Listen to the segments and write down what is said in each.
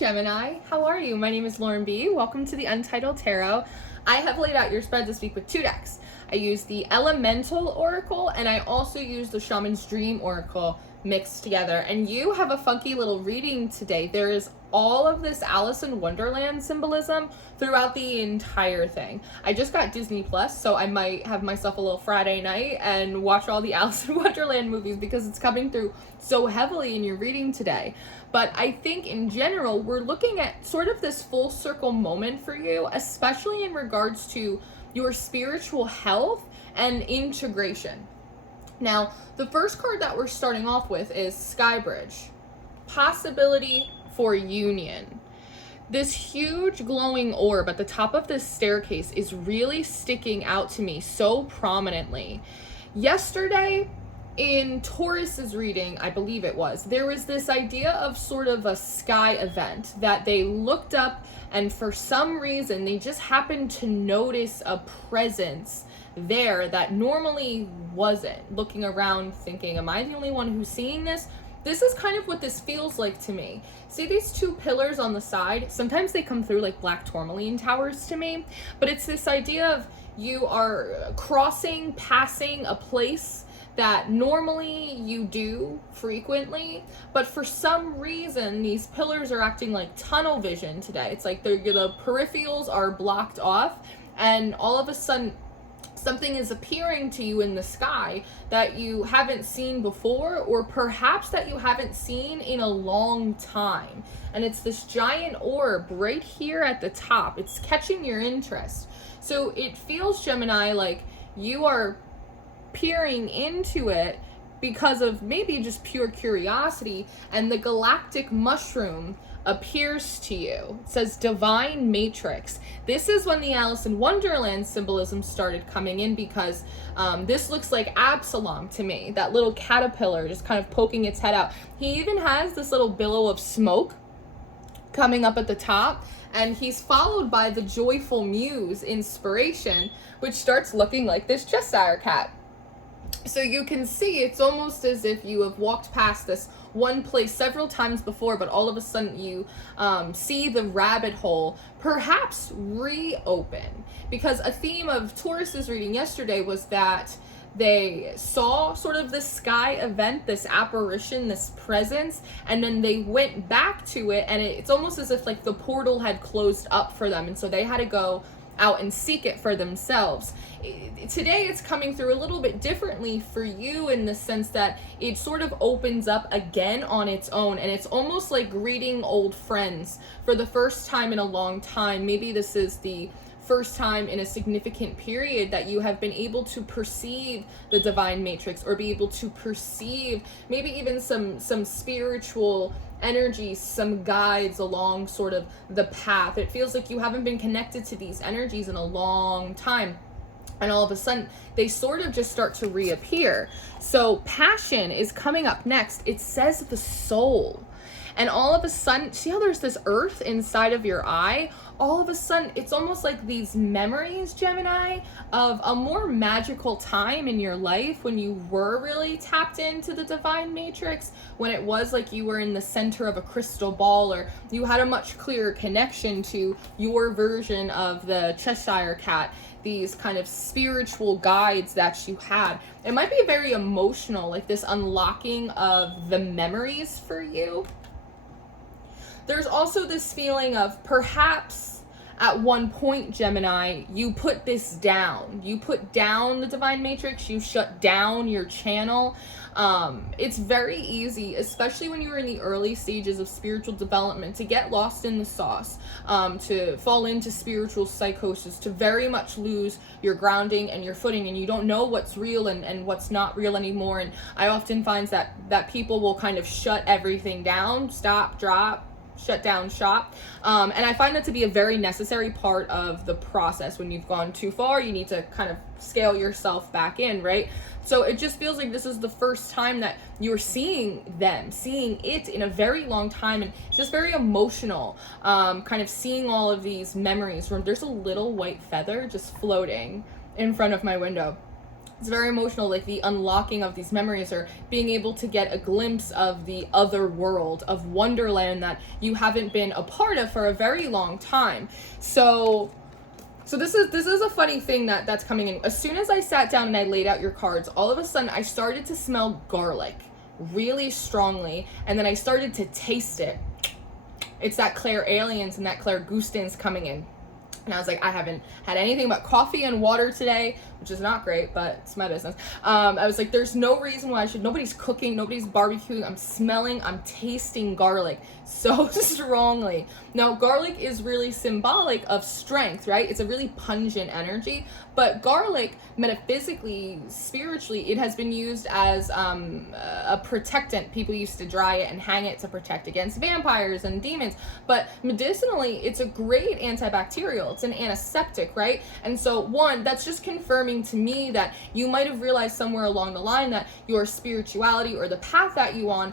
Gemini, how are you? My name is Lauren B. Welcome to the Untitled Tarot. I have laid out your spread this week with two decks. I used the Elemental Oracle and I also used the Shaman's Dream Oracle mixed together. And you have a funky little reading today. There is all of this Alice in Wonderland symbolism throughout the entire thing. I just got Disney Plus, so I might have myself a little Friday night and watch all the Alice in Wonderland movies because it's coming through so heavily in your reading today. But I think in general, we're looking at sort of this full circle moment for you, especially in regards to your spiritual health and integration. Now, the first card that we're starting off with is Skybridge, possibility for union. This huge glowing orb at the top of this staircase is really sticking out to me so prominently. Yesterday, in Taurus's reading, I believe it was, there was this idea of sort of a sky event that they looked up and for some reason they just happened to notice a presence there that normally wasn't. Looking around thinking, am I the only one who's seeing this? This is kind of what this feels like to me. See these two pillars on the side? Sometimes they come through like black tourmaline towers to me, but it's this idea of you are passing a place that normally you do frequently, but for some reason these pillars are acting like tunnel vision today. It's like the peripherals are blocked off and all of a sudden something is appearing to you in the sky that you haven't seen before, or perhaps that you haven't seen in a long time. And it's this giant orb right here at the top. It's catching your interest. So it feels, Gemini, like you are peering into it because of maybe just pure curiosity, and the galactic mushroom appears to you. It says divine matrix. This is when the Alice in Wonderland symbolism started coming in, because this looks like Absalom to me, that little caterpillar just kind of poking its head out. He even has this little billow of smoke coming up at the top, and he's followed by the joyful muse inspiration, which starts looking like this Cheshire cat. So you can see it's almost as if you have walked past this one place several times before, but all of a sudden you see the rabbit hole perhaps reopen. Because a theme of Taurus's reading yesterday was that they saw sort of this sky event, this apparition, this presence, and then they went back to it, and it's almost as if like the portal had closed up for them, and so they had to go out and seek it for themselves. Today it's coming through a little bit differently for you in the sense that it sort of opens up again on its own, and it's almost like greeting old friends for the first time in a long time. Maybe this is the first time in a significant period that you have been able to perceive the divine matrix, or be able to perceive maybe even some spiritual energies, some guides along sort of the path. It feels like you haven't been connected to these energies in a long time, and all of a sudden they sort of just start to reappear. So passion is coming up next. It says the soul, and all of a sudden, see how there's this earth inside of your eye? All of a sudden, it's almost like these memories, Gemini, of a more magical time in your life when you were really tapped into the divine matrix, when it was like you were in the center of a crystal ball, or you had a much clearer connection to your version of the Cheshire cat, these kind of spiritual guides that you had. It might be very emotional, like this unlocking of the memories for you. There's also this feeling of perhaps at one point, Gemini, you put this down. You put down the divine matrix. You shut down your channel. It's very easy, especially when you're in the early stages of spiritual development, to get lost in the sauce, to fall into spiritual psychosis, to very much lose your grounding and your footing, and you don't know what's real and what's not real anymore. And I often find that people will kind of shut everything down, stop, drop, shut down shop, and I find that to be a very necessary part of the process. When you've gone too far, you need to kind of scale yourself back in, right? So it just feels like this is the first time that you're seeing it in a very long time, and it's just very emotional, kind of seeing all of these memories. There's a little white feather just floating in front of my window. It's very emotional, like the unlocking of these memories, or being able to get a glimpse of the other world of Wonderland that you haven't been a part of for a very long time. So this is a funny thing that's coming in. As soon as I sat down and I laid out your cards, all of a sudden I started to smell garlic really strongly, and then I started to taste it. It's that Claire Aliens and that Claire Gustins coming in. And I was like, I haven't had anything but coffee and water today, which is not great, but it's my business. I was like, there's no reason why I should. Nobody's cooking, nobody's barbecuing. I'm tasting garlic so strongly. Now, garlic is really symbolic of strength, right? It's a really pungent energy. But garlic, metaphysically, spiritually, it has been used as a protectant. People used to dry it and hang it to protect against vampires and demons. But medicinally, it's a great antibacterial. It's an antiseptic, right? And so, one, that's just confirming to me that you might have realized somewhere along the line that your spirituality or the path that you on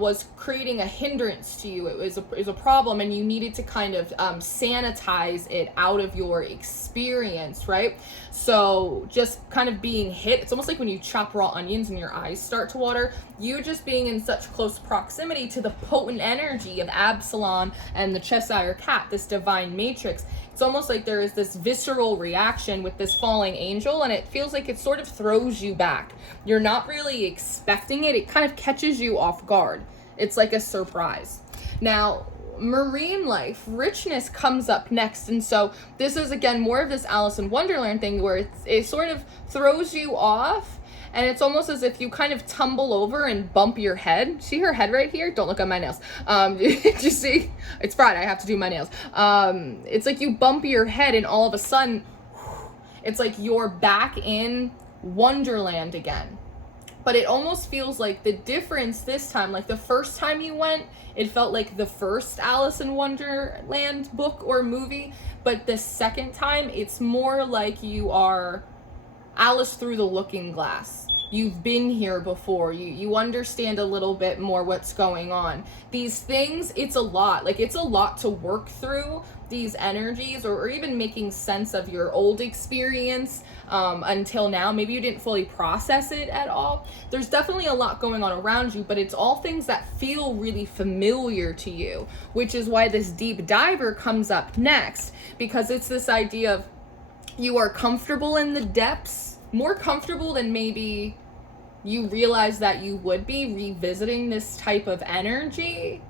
was creating a hindrance to you. It was a problem, and you needed to kind of sanitize it out of your experience, right? So just kind of being hit, it's almost like when you chop raw onions and your eyes start to water. You just being in such close proximity to the potent energy of Absalom and the Cheshire Cat, this divine matrix. It's almost like there is this visceral reaction with this falling angel, and it feels like it sort of throws you back. You're not really expecting it. It kind of catches you off guard. It's like a surprise. Now, marine life, richness comes up next. And so this is, again, more of this Alice in Wonderland thing where it sort of throws you off. And it's almost as if you kind of tumble over and bump your head. See her head right here? Don't look at my nails. Did you see? It's Friday. I have to do my nails. It's like you bump your head and all of a sudden, it's like you're back in Wonderland again. But it almost feels like the difference this time, like the first time you went, it felt like the first Alice in Wonderland book or movie. But the second time, it's more like you are Alice through the looking glass. You've been here before. You understand a little bit more what's going on. These things, it's a lot. Like, it's a lot to work through these energies, or even making sense of your old experience until now. Maybe you didn't fully process it at all. There's definitely a lot going on around you, but it's all things that feel really familiar to you, which is why this deep diver comes up next, because it's this idea of you are comfortable in the depths, more comfortable than maybe you realize that you would be revisiting this type of energy.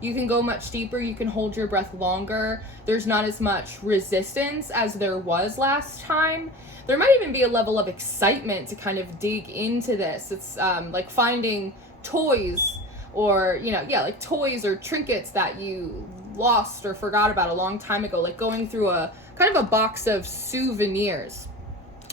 You can go much deeper. You can hold your breath longer. There's not as much resistance as there was last time. There might even be a level of excitement to kind of dig into this. It's like finding toys or, like toys or trinkets that you lost or forgot about a long time ago, like going through a kind of a box of souvenirs.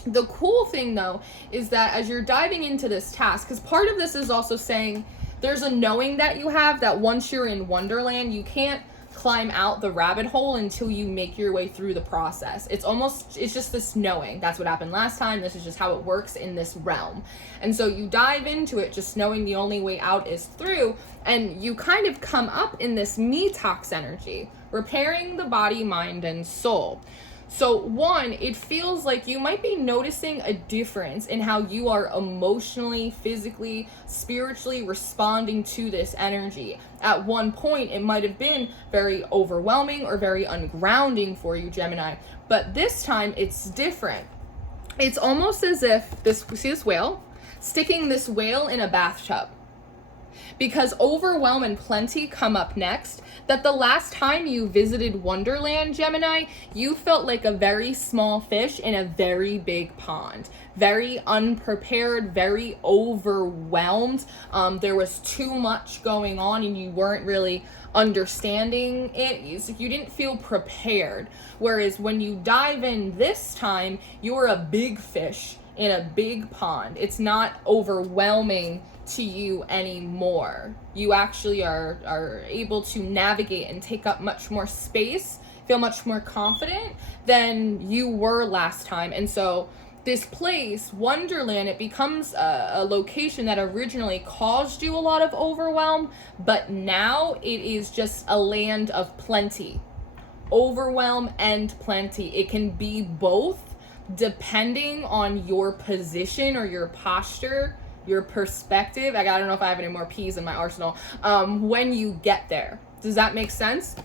The cool thing, though, is that as you're diving into this task, because part of this is also saying there's a knowing that you have that once you're in Wonderland, you can't climb out the rabbit hole until you make your way through the process. It's just this knowing. That's what happened last time. This is just how it works in this realm. And so you dive into it just knowing the only way out is through, and you kind of come up in this detox energy, repairing the body, mind, and soul. So one, it feels like you might be noticing a difference in how you are emotionally, physically, spiritually responding to this energy. At one point, it might have been very overwhelming or very ungrounding for you, Gemini. But this time, it's different. It's almost as if see this whale? Sticking this whale in a bathtub. Because overwhelm and plenty come up next, that the last time you visited Wonderland, Gemini, you felt like a very small fish in a very big pond. Very unprepared, very overwhelmed. There was too much going on and you weren't really understanding it. You didn't feel prepared. Whereas when you dive in this time, you're a big fish in a big pond. It's not overwhelming to you anymore. You actually are able to navigate and take up much more space, feel much more confident than you were last time. And so this place, Wonderland, it becomes a location that originally caused you a lot of overwhelm, but now it is just a land of plenty. Overwhelm and plenty. It can be both, depending on your position or your posture, your perspective. I don't know if I have any more P's in my arsenal. When you get there. Does that make sense?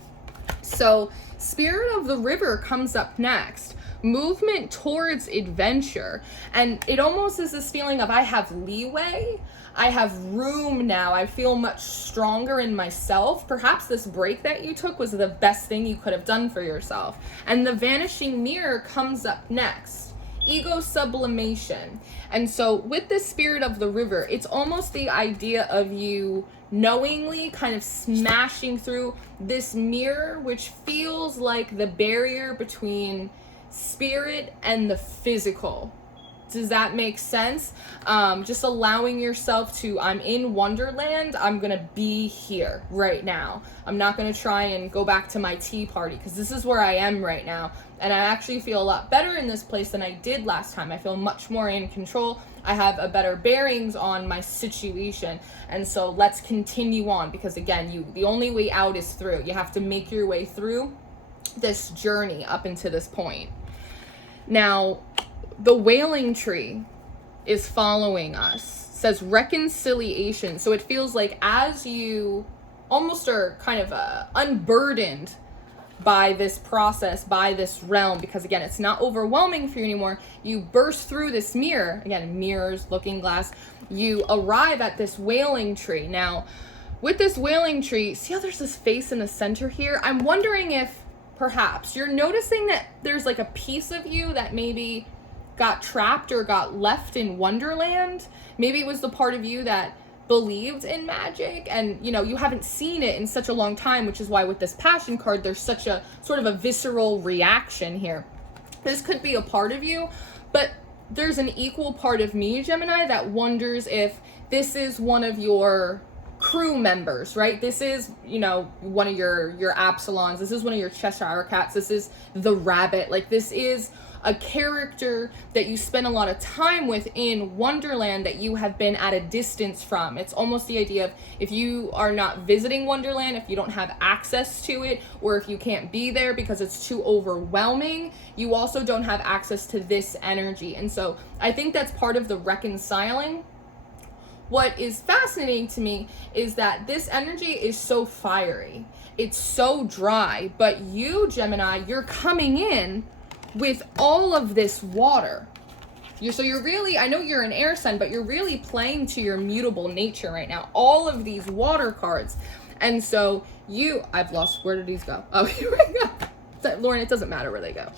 So Spirit of the River comes up next. Movement towards adventure. And it almost is this feeling of I have leeway. I have room now. I feel much stronger in myself. Perhaps this break that you took was the best thing you could have done for yourself. And the Vanishing Mirror comes up next. Ego sublimation. And so with the Spirit of the River, it's almost the idea of you knowingly kind of smashing through this mirror, which feels like the barrier between spirit and the physical. Does that make sense? Just allowing yourself to, I'm in Wonderland, I'm gonna be here right now. I'm not gonna try and go back to my tea party, because this is where I am right now. And I actually feel a lot better in this place than I did last time. I feel much more in control. I have a better bearings on my situation. And so let's continue on, because again, the only way out is through. You have to make your way through this journey up into this point. Now, the Wailing Tree is following us. It says reconciliation. So it feels like as you almost are kind of unburdened by this process, by this realm, because again, it's not overwhelming for you anymore. You burst through this mirror, again, mirrors, looking glass. You arrive at this Wailing Tree. Now, with this Wailing Tree, see how there's this face in the center here? I'm wondering if perhaps you're noticing that there's like a piece of you that maybe got trapped or got left in Wonderland. Maybe it was the part of you that believed in magic, and you haven't seen it in such a long time, which is why with this Passion card there's such a sort of a visceral reaction here. This could be a part of you, but there's an equal part of me, Gemini, that wonders if this is one of your crew members, right? This is, one of your Absalons. This is one of your Cheshire Cats. This is the rabbit. Like, this is a character that you spend a lot of time with in Wonderland that you have been at a distance from. It's almost the idea of if you are not visiting Wonderland, if you don't have access to it, or if you can't be there because it's too overwhelming, you also don't have access to this energy. And so I think that's part of the reconciling. What is fascinating to me is that this energy is so fiery. It's so dry, but you, Gemini, you're coming in with all of this water. You're really, I know you're an air sign, but you're really playing to your mutable nature right now. All of these water cards. And so I've lost, where did these go? Oh, here we go. Lauren, it doesn't matter where they go.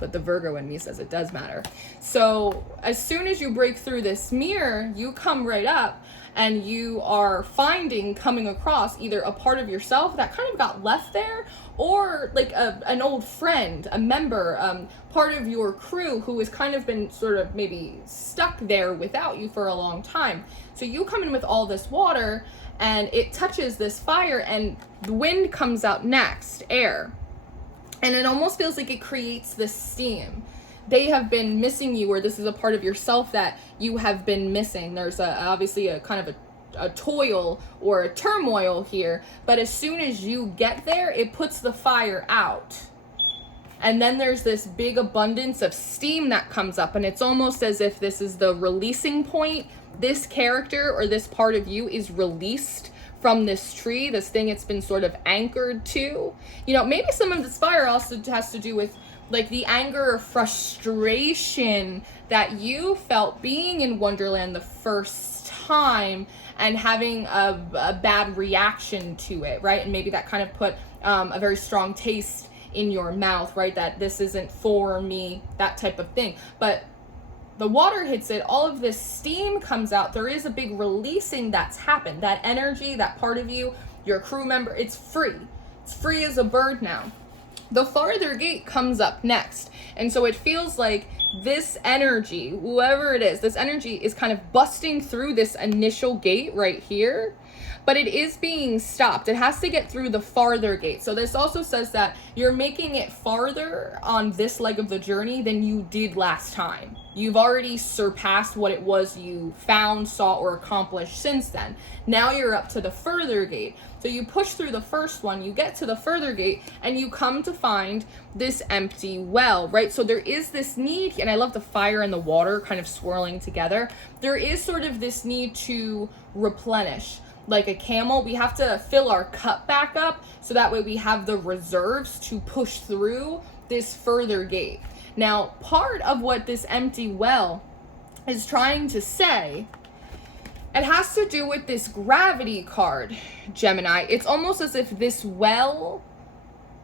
But the Virgo in me says it does matter. So as soon as you break through this mirror, you come right up and you are coming across either a part of yourself that kind of got left there, or like an old friend, a member, part of your crew who has kind of been sort of maybe stuck there without you for a long time. So you come in with all this water and it touches this fire, and the wind comes out next, air. And it almost feels like it creates this steam. They have been missing you, or this is a part of yourself that you have been missing. There's obviously a kind of a toil or a turmoil here, but as soon as you get there, it puts the fire out. And then there's this big abundance of steam that comes up, and it's almost as if this is the releasing point. This character or this part of you is released from this tree, this thing it's been sort of anchored to. Maybe some of this fire also has to do with like the anger or frustration that you felt being in Wonderland the first time and having a bad reaction to it, right? And maybe that kind of put a very strong taste in your mouth, right? That this isn't for me, that type of thing. But the water hits it, all of this steam comes out, there is a big releasing that's happened. That energy, that part of you, your crew member, it's free. It's free as a bird now. The farther gate comes up next. And so it feels like this energy, whoever it is, this energy is kind of busting through this initial gate right here, but it is being stopped. It has to get through the farther gate. So this also says that you're making it farther on this leg of the journey than you did last time. You've already surpassed what it was you found, saw, or accomplished since then. Now you're up to the further gate. So you push through the first one, you get to the further gate, and you come to find this empty well, right? So there is this need, and I love the fire and the water kind of swirling together. There is sort of this need to replenish. Like a camel, we have to fill our cup back up so that way we have the reserves to push through this further gate. Now, part of what this empty well is trying to say, it has to do with this gravity card, Gemini. It's almost as if this well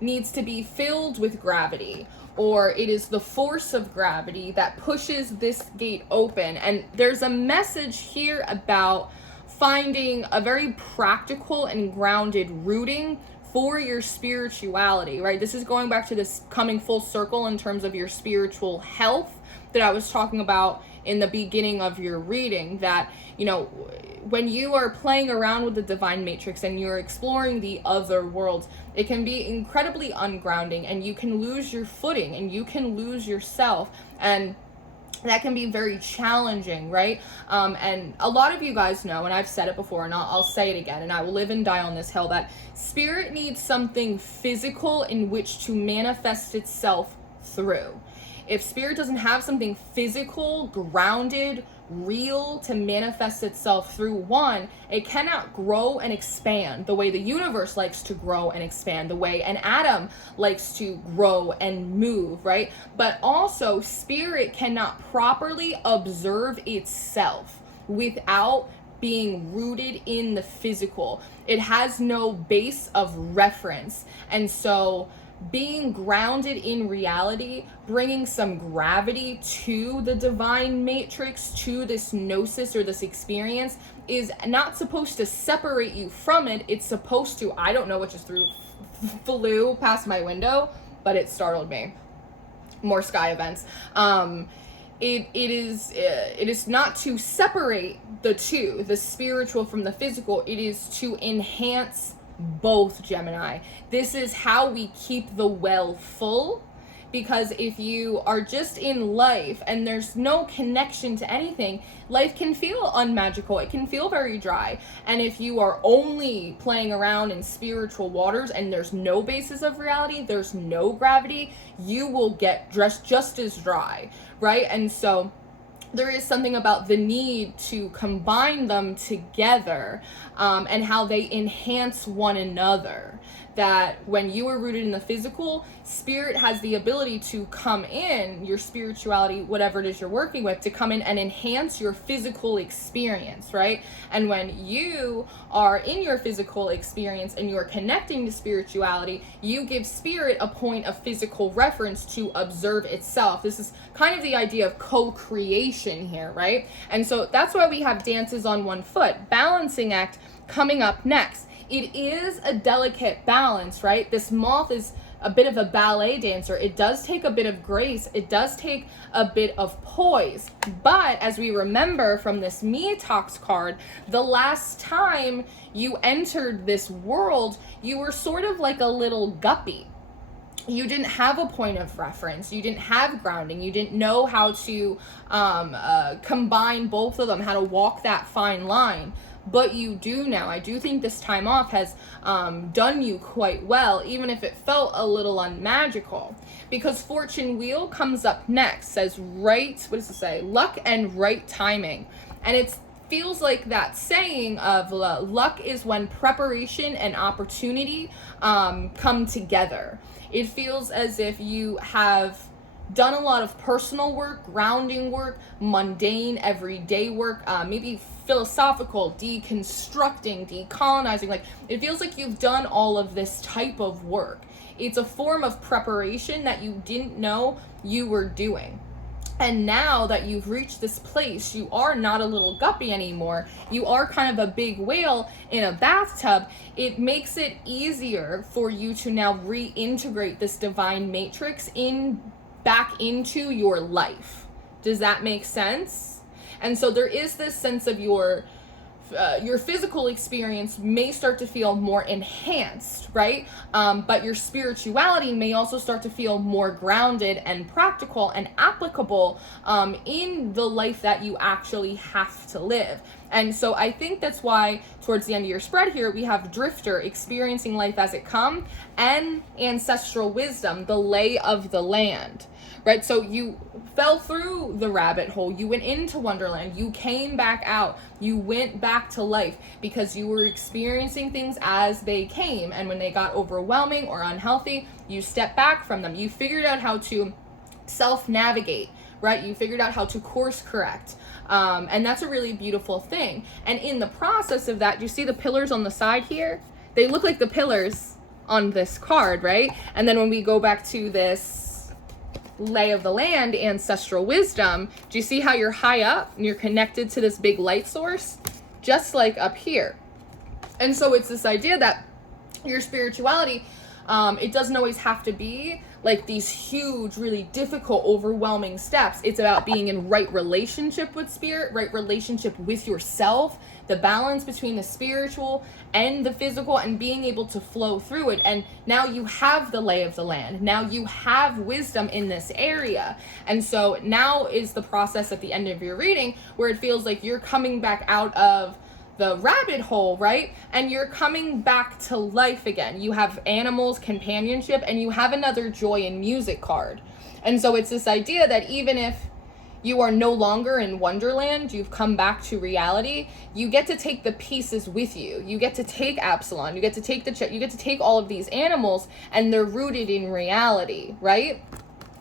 needs to be filled with gravity, or it is the force of gravity that pushes this gate open. And there's a message here about finding a very practical and grounded rooting for your spirituality, right? This is going back to this coming full circle in terms of your spiritual health that I was talking about in the beginning of your reading, that, you know, when you are playing around with the divine matrix and you're exploring the other worlds, it can be incredibly ungrounding, and you can lose your footing and you can lose yourself, and that can be very challenging, right? And a lot of you guys know, and I've said it before, and I'll say it again, and I will live and die on this hill, that spirit needs something physical in which to manifest itself through. If spirit doesn't have something physical, grounded, real to manifest itself through, one, it cannot grow and expand the way the universe likes to grow and expand, the way an atom likes to grow and move, right? But also, spirit cannot properly observe itself without being rooted in the physical. It has no base of reference. And so being grounded in reality, bringing some gravity to the divine matrix, to this gnosis or this experience, is not supposed to separate you from it. It's supposed to, I don't know what just flew past my window, but it startled me. More sky events. It is not to separate the two, the spiritual from the physical. It is to enhance both, Gemini. This is how we keep the well full, because if you are just in life and there's no connection to anything, life can feel unmagical. It can feel very dry. And if you are only playing around in spiritual waters and there's no basis of reality, there's no gravity, you will get just as dry, right? And so there is something about the need to combine them together, and how they enhance one another. That when you are rooted in the physical, spirit has the ability to come in, your spirituality, whatever it is you're working with, to come in and enhance your physical experience, right? And when you are in your physical experience and you're connecting to spirituality, you give spirit a point of physical reference to observe itself. This is kind of the idea of co-creation here, right? And so that's why we have dances on one foot. Balancing act coming up next. It is a delicate balance, right? This moth is a bit of a ballet dancer. It does take a bit of grace. It does take a bit of poise. But as we remember from this Me Talks card, the last time you entered this world, you were sort of like a little guppy. You didn't have a point of reference. You didn't have grounding. You didn't know how to combine both of them, how to walk that fine line. But you do now. I do think this time off has done you quite well, even if it felt a little unmagical. Because Fortune Wheel comes up next, says what does it say? Luck and right timing. And it feels like that saying of luck is when preparation and opportunity come together. It feels as if you have done a lot of personal work, grounding work, mundane, everyday work, maybe philosophical, deconstructing, decolonizing. Like, it feels like you've done all of this type of work. It's a form of preparation that you didn't know you were doing. And now that you've reached this place, you are not a little guppy anymore. You are kind of a big whale in a bathtub. It makes it easier for you to now reintegrate this divine matrix back into your life. Does that make sense? And so there is this sense of your your physical experience may start to feel more enhanced, right? But your spirituality may also start to feel more grounded and practical and applicable in the life that you actually have to live. And so I think that's why towards the end of your spread here, we have Drifter, experiencing life as it come, and Ancestral Wisdom, the lay of the land, right? So you fell through the rabbit hole, you went into Wonderland, you came back out, you went back to life because you were experiencing things as they came. And when they got overwhelming or unhealthy, you stepped back from them. You figured out how to self-navigate, right? You figured out how to course correct. And that's a really beautiful thing. And in the process of that, you see the pillars on the side here? They look like the pillars on this card, right? And then when we go back to this lay of the land, Ancestral Wisdom, do you see how you're high up and you're connected to this big light source? Just like up here. And so it's this idea that your spirituality, it doesn't always have to be like these huge, really difficult, overwhelming steps. It's about being in right relationship with spirit, right relationship with yourself, the balance between the spiritual and the physical, and being able to flow through it. And now you have the lay of the land. Now you have wisdom in this area. And so now is the process at the end of your reading where it feels like you're coming back out of the rabbit hole, right? And you're coming back to life again. You have animals, companionship, and you have another joy in music card. And so it's this idea that even if you are no longer in Wonderland, you've come back to reality, you get to take the pieces with you. You get to take Absalon, you get to take you get to take all of these animals, and they're rooted in reality, right?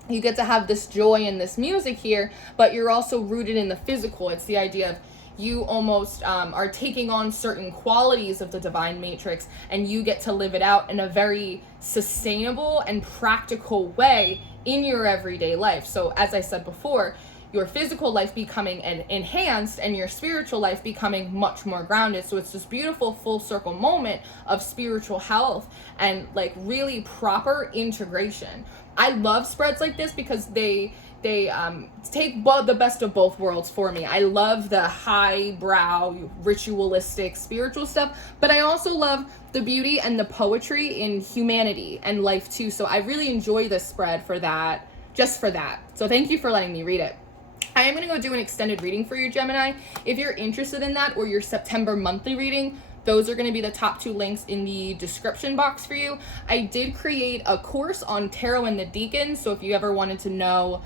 You get to have this joy in this music here, but you're also rooted in the physical. It's the idea of you almost are taking on certain qualities of the divine matrix, and you get to live it out in a very sustainable and practical way in your everyday life. So as I said before, your physical life becoming enhanced and your spiritual life becoming much more grounded. So it's this beautiful full circle moment of spiritual health and like really proper integration. I love spreads like this because they take the best of both worlds for me. I love the highbrow, ritualistic, spiritual stuff, but I also love the beauty and the poetry in humanity and life too. So I really enjoy this spread for that, just for that. So thank you for letting me read it. I am going to go do an extended reading for you, Gemini. If you're interested in that, or your September monthly reading, those are going to be the top 2 links in the description box for you. I did create a course on tarot and the Decans, so if you ever wanted to know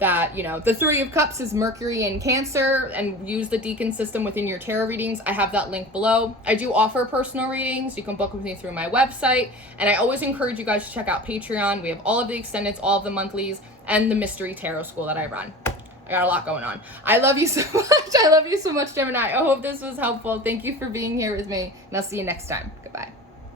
that, you know, the 3 of Cups is Mercury and Cancer, and use the Decan system within your tarot readings, I have that link below. I do offer personal readings. You can book with me through my website, and I always encourage you guys to check out Patreon. We have all of the extendeds, all of the monthlies, and the mystery tarot school that I run. I got a lot going on. I love you so much. I love you so much, Gemini. I hope this was helpful. Thank you for being here with me, and I'll see you next time. Goodbye.